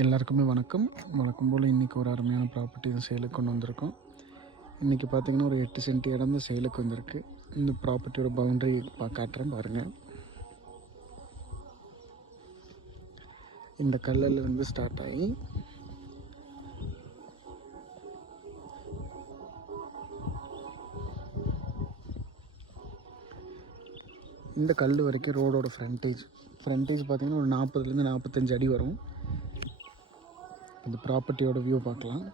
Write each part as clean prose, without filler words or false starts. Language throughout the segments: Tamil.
எல்லாருக்குமே வணக்கம். வழக்கம் போல் இன்றைக்கி ஒரு அருமையான ப்ராப்பர்ட்டி சேலுக்கு கொண்டு வந்திருக்கோம். இன்றைக்கி பார்த்திங்கன்னா ஒரு 8 சென்ட் இடம் தான் சேலுக்கு வந்திருக்கு. இந்த ப்ராப்பர்ட்டியோட பவுண்ட்ரி காட்டுறேன் பாருங்கள். இந்த கல்லிலிருந்து ஸ்டார்ட் ஆகி இந்த கல் வரைக்கும் ரோடோட ஃப்ரண்டேஜ் பார்த்திங்கன்னா ஒரு 40லேருந்து 45 அடி வரும். இந்த ப்ராப்பர்ட்டியோட வியூ பார்க்கலாம்.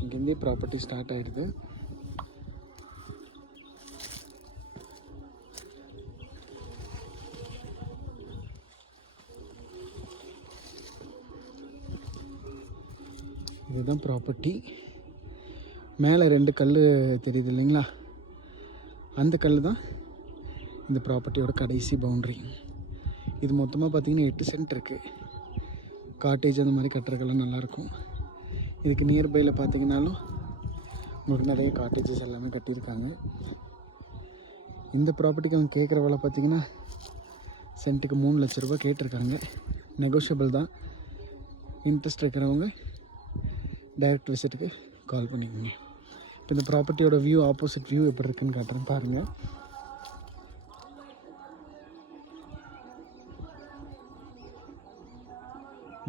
இங்கேருந்தே ப்ராப்பர்ட்டி ஸ்டார்ட் ஆகிடுது. இதுதான் ப்ராப்பர்ட்டி. மேலே 2 கல் தெரியுது இல்லைங்களா, அந்த கல் தான் இந்த ப்ராப்பர்ட்டியோட கடைசி பவுண்ட்ரி. இது மொத்தமாக பார்த்திங்கன்னா 8 சென்ட் இருக்குது. காட்டேஜ் அந்த மாதிரி கட்டுறதுக்கெல்லாம் நல்லாயிருக்கும். இதுக்கு நியர்பையில் பார்த்திங்கனாலும் உங்களுக்கு நிறைய காட்டேஜஸ் எல்லாமே கட்டியிருக்காங்க. இந்த ப்ராப்பர்ட்டிக்கு அவங்க கேட்குற விலை பார்த்திங்கன்னா சென்ட்டுக்கு 3 லட்ச ரூபா கேட்டிருக்காங்க. நெகோஷியபிள் தான். இன்ட்ரெஸ்ட் இருக்கிறவங்க டைரக்ட் விசிட்டுக்கு கால் பண்ணிக்கோங்க. இப்போ இந்த ப்ராப்பர்ட்டியோட வியூ, ஆப்போசிட் வியூ எப்படி இருக்குன்னு காட்டுறேன் பாருங்கள்.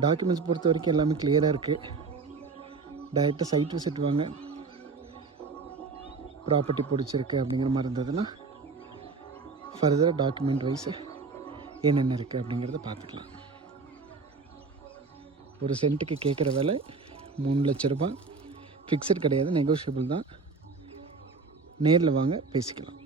டாக்குமெண்ட்ஸ் பொறுத்த வரைக்கும் எல்லாமே கிளியராக இருக்குது. டைரெக்டாக சைட் விசிட் வாங்க. ப்ராப்பர்ட்டி பிடிச்சிருக்கு அப்படிங்கிற மாதிரி இருந்ததுன்னா ஃபர்தராக டாக்குமெண்ட் வைஸ் என்னென்ன இருக்குது அப்படிங்கிறத பார்த்துக்கலாம். ஒரு சென்ட்டுக்கு கேட்குற விலை 3 லட்ச ரூபா. ஃபிக்ஸட் கிடையாது, நெகோஷியபிள் தான். நேரில் வாங்க, பேசிக்கலாம்.